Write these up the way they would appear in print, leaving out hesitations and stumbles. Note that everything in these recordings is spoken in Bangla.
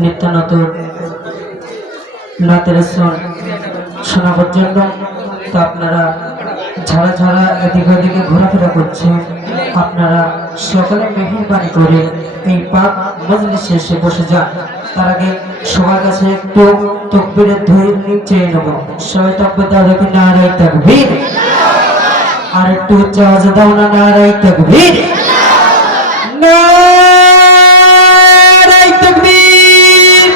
নিত্য নতুন নাতের শোনাবার জন্য। তো আপনারা ঝাড়া ঝাড়া এদিক ওদিকে ঘোরাফেরা করছেন, আপনারা সকলে মেহেরবানি করে এই পাক মজলিসে এসে বসে যান। তার আগে সবার কাছে একটু তাকবীরের ধ্বনি চেয়ে নেব। সবাই তাকবীর দাও, দেখি নারায়ে তাকবীর। আর একটু উচ্চ আওয়াজে দাও না, নারায়ে তাকবীর। নারায়ে তাকবীর।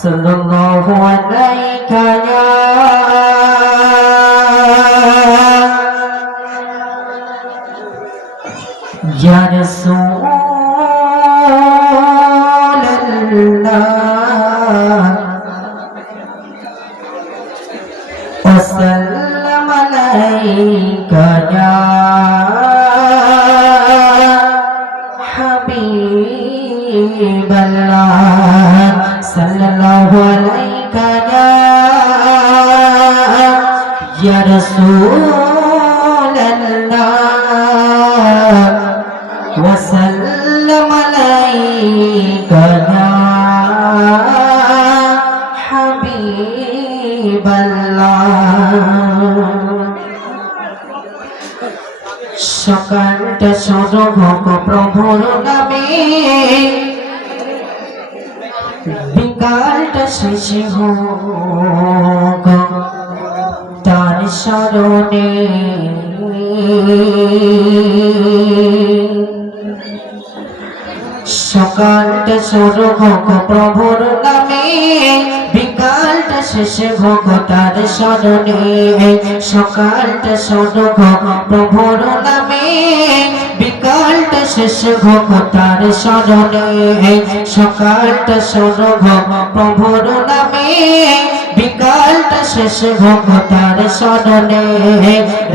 সাল্লাল্লাহু আলাইকা ইয়া রাসূলুল্লাহ ওয়া সাল্লাম আলাইকা ইয়া হাবিবাল্লাহ সাল্লাল্লাহু আলাইকা ইয়া রাসূলুল্লাহ ওয়া সাল্লাম আলাইকা ইয়া হাবিবাল্লাহ। সকালটা সর্বভোগ প্রভুর নামে, বিকালটা শেষে হোক তার স্মরণে। সকালটা সর্বভোগ প্রভুর নামে, বিকালটা শেষে ভোগ তার স্মরণে। সকালটা সর্বভোগ প্রভুর নামে, বিকালটা শেষে ভোগ তার স্মরণে। সকালটা সর্বভোগ প্রভুর নামে, বিকালটা শেষে ভোগ তার স্মরণে।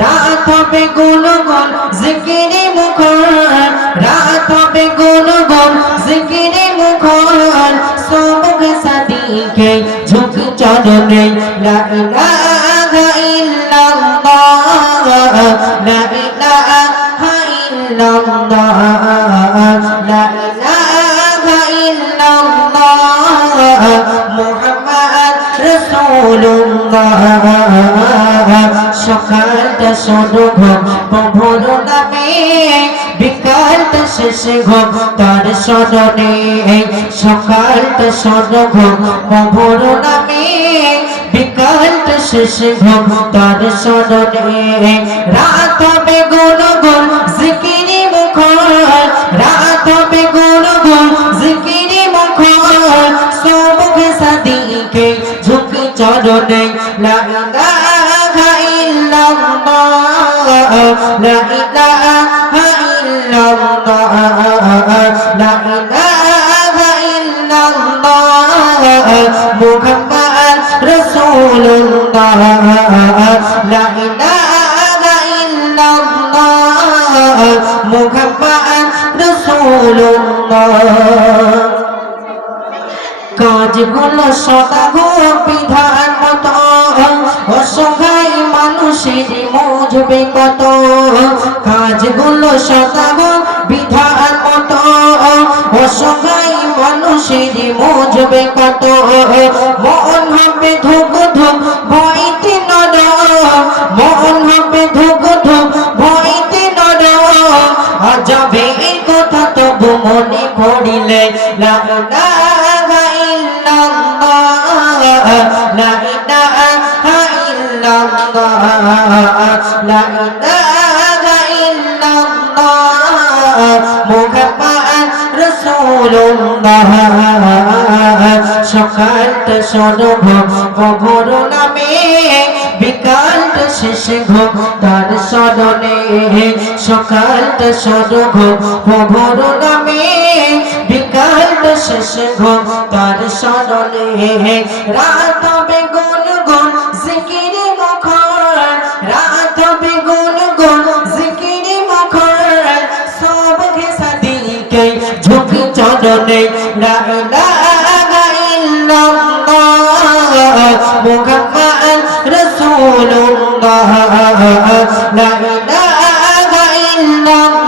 রাত হবে গুণগুণ জিকিরে মুখর, রাত হবে গুণগুণ জিকিরে মুখর। সবুগ সাদিকে ঝুঁক চরণে, লা ইলাহা ইল্লাল্লাহ, লা ইলাহা ইল্লাল্লাহ, লা ইলাহা ইল্লাল্লাহ মুহাম্মদ রাসূলুল্লাহ। সকালটা সর্বভোগ প্রভুর নামে, বিকালটা শেষে ভোগ তার স্মরণে। সকালটা সর্বভোগ প্রভুর নামে, বিকালটা শেষে ভোগ তার স্মরণে। রাত হবে গুণগুণ জিকিরে মুখর, রাত হবে গুণগুণ জিকিরে মুখর। সবুগ সাদিকে ঝুঁক চরণে, লা ইলাহা ইল্লাল্লাহ, লা ইলাহা ইল্লাল্লাহ, লা ইলাহা ইল্লাল্লাহ মুহাম্মদ রাসূলুল্লাহ, লা ইলাহা ইল্লাল্লাহ মুহাম্মদ রাসূলুল্লাহ। কাজগুলো সদাগো বিধান মতো, অসহায় মানুষের মুজবে কত। কাজগুলো সদাগো বিধান মতো, অসহায় মানুষের মুজবে কত। মন হবে ধুক ধুক ভয়তে নর, মন হবে ধুক ধুক ভয়তে নর। আজবে কথা তবু মনে পড়িলে, লা ইলাহা ইল্লাল্লাহ, লা ইলাহা ইল্লাল্লাহ, লা ইলাহা ইল্লাল্লাহ মুহাম্মদ রাসূলুল্লাহ। সকালটা সর্বভোগ প্রভুর নামে, বিকালটা শেষে ভোগ তার স্মরণে। সকালটা সর্বভোগ প্রভুর নামে, বিকালটা শেষে ভোগ তার স্মরণে। রাত হবে গুণগুণ জিকিরে মুখর, রাত হবে গুণগুণ জিকিরে মুখর। সবুগ সাদিকে ঝুঁক চরণে, লা ইলাহা ইল্লাল্লাহ মুহাম্মদ রাসূলুল্লাহ, লা ইলাহা ইল্লাল্লাহ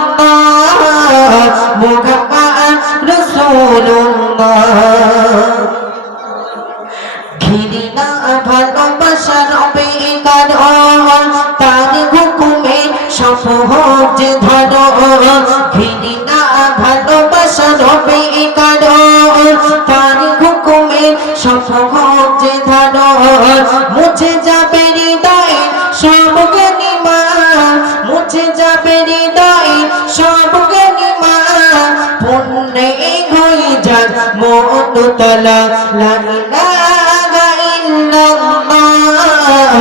তলা লা ইলাহা ইল্লাল্লাহ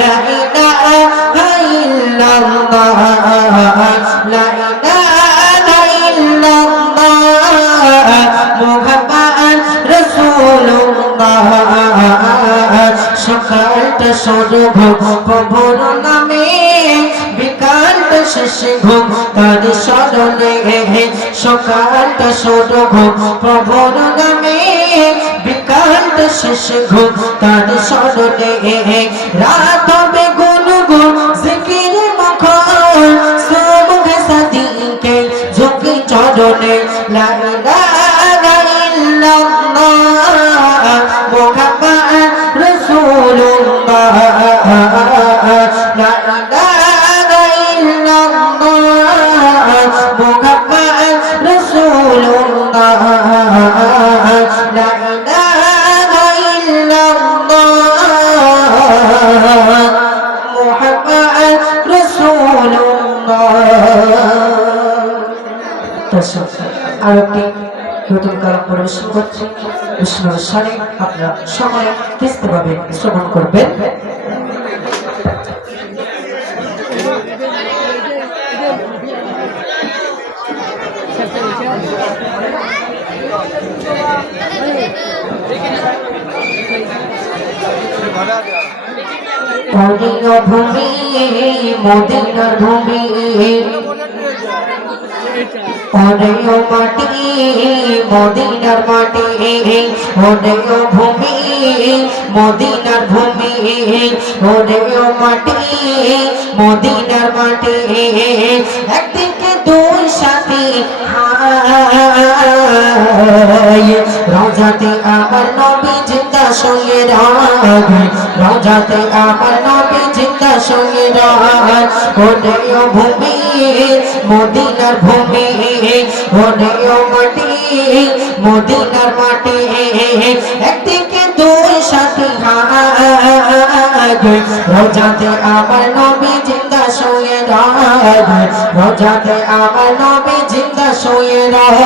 লা ইলাহা ইল্লাল্লাহ লা ইলাহা ইল্লাল্লাহ মুহাম্মদ রাসূলুল্লাহ সকালটা শুরু কবর নামে বিকালটা শেষ ঘুম তার স্মরণে সকালটা শুরু কবর নামে বিকালটা শেষ ঘুম তার স্মরণে রাত হবে গুনগুন জিকির মুখর সুবহ সাদিকে ঝুঁকি চরণে লা ইলাহা ইল্লাল্লাহ মুহাম্মদ রাসূলুল্লাহ লা ইলাহা ইল্লাল্লাহ মুহাম্মদ রাসূলুল্লাহ লা ইলাহা ইল্লাল্লাহ মুহাম্মদ রাসূলুল্লাহ। আর একটি নতুন কালাম পরিবেশন করছি বিষ্ণুর সারি আপনারা সময় কিস্তিভাবে শ্রবণ করবেন। মদিনার ভূমি মদিনার ভূমি ওরেও মাটি মদিনার মাটি ওরেও ভূমি মদিনার ভূমি ওরেও মাটি মদিনার মাটি একদিকে দুই সাথী রওজাতে আমার নবী জিন্দা সঙ্গে রাগ রওজাতে আমার নবী জিন্দা সঙ্গে রাগ ওরেও ভূমি মদিনার ভূমি ওরেও মাটি মদিনার মাটি একদিকে দুই সাথী রওজাতে আমার নবী জিন্দা শুয়ে রাগ রওজাতে আমার নবী জিন্দা শুয়ে রাগ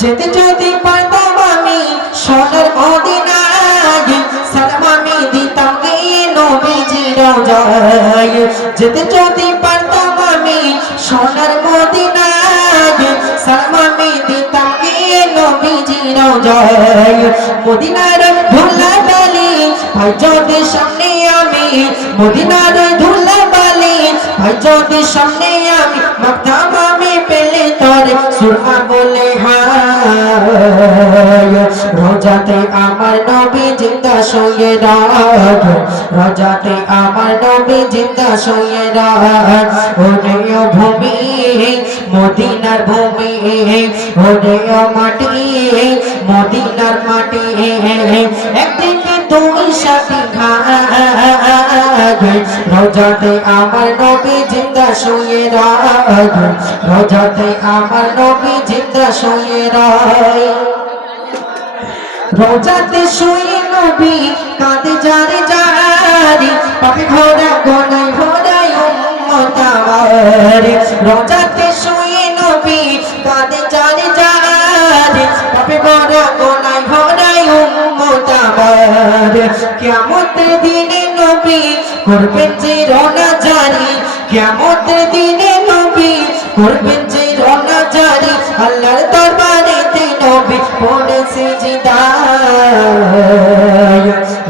যেতে যদি পারতাম আমি সোনার মদিনায় সালাম আমি দিতাম গিয়ে নবীজির রওজায় যেতে যদি পারতাম আমি সোনার মদিনায় সালাম আমি দিতাম গিয়ে নবীজির রওজায় মদিনার ধুলাবালি ভাই যদি সামনে আমি মদিনার ধুলাবালি ভাই যদি সামনে আমি মাখতাম আমি পেলে তোর সুরমা বলে রোজাতে আমার নবী জিন্দা শুয়ে রাগ রোজাতে আমার নবী জিন্দা শুয়ে রাগ ওরেও ভূমি মদিনার ভূমি ওরেও মাটি মদিনার মাটি একদিকে দুই সাথী রোজাতে আমার নবী জিন্দা শুয়ে রাগ রোজাতে আমার নবী জিন্দা শুয়ে রাগ রোজাতে শুয়ে নবী কাঁদে জারি জারি পাপে ভরা গনায় ভরায় উম্মত আমার রোজাতে শুয়ে নবী কাঁদে জারি জারি পাপে ভরা গনায় ভরায় উম্মত আমার কিয়ামতের দিনে নবী করবেন যে রওনা জারি কিয়ামতের দিনে নবী করবেন যে রওনা জারি আল্লাহর দরবারেতে নবী পড়ে সিজদায়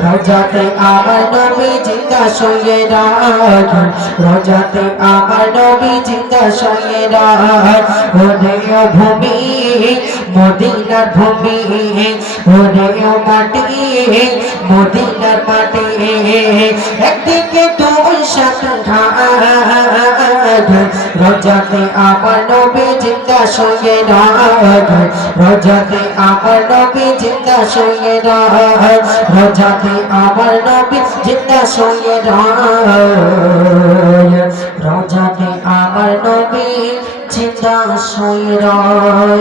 রোজাতে আমার নবী জিন্দা শুয়ে রাগ রোজাতে আমার নবী জিন্দা শুয়ে রাগ ওরেও ভূমি মদিনার ভূমি ওরেও মাটি মদিনার মাটি একদিকে দুই সাথী রোজাতে আমার নবী জিন্দা শুয়ে রাগ রোজাতে আমার নবী জিন্দা শুয়ে রাগ রোজাতে আমার নবী জিন্দা শুয়ে রাগ রোজাতে আমার নবী জিন্দা শুয়ে রাগ।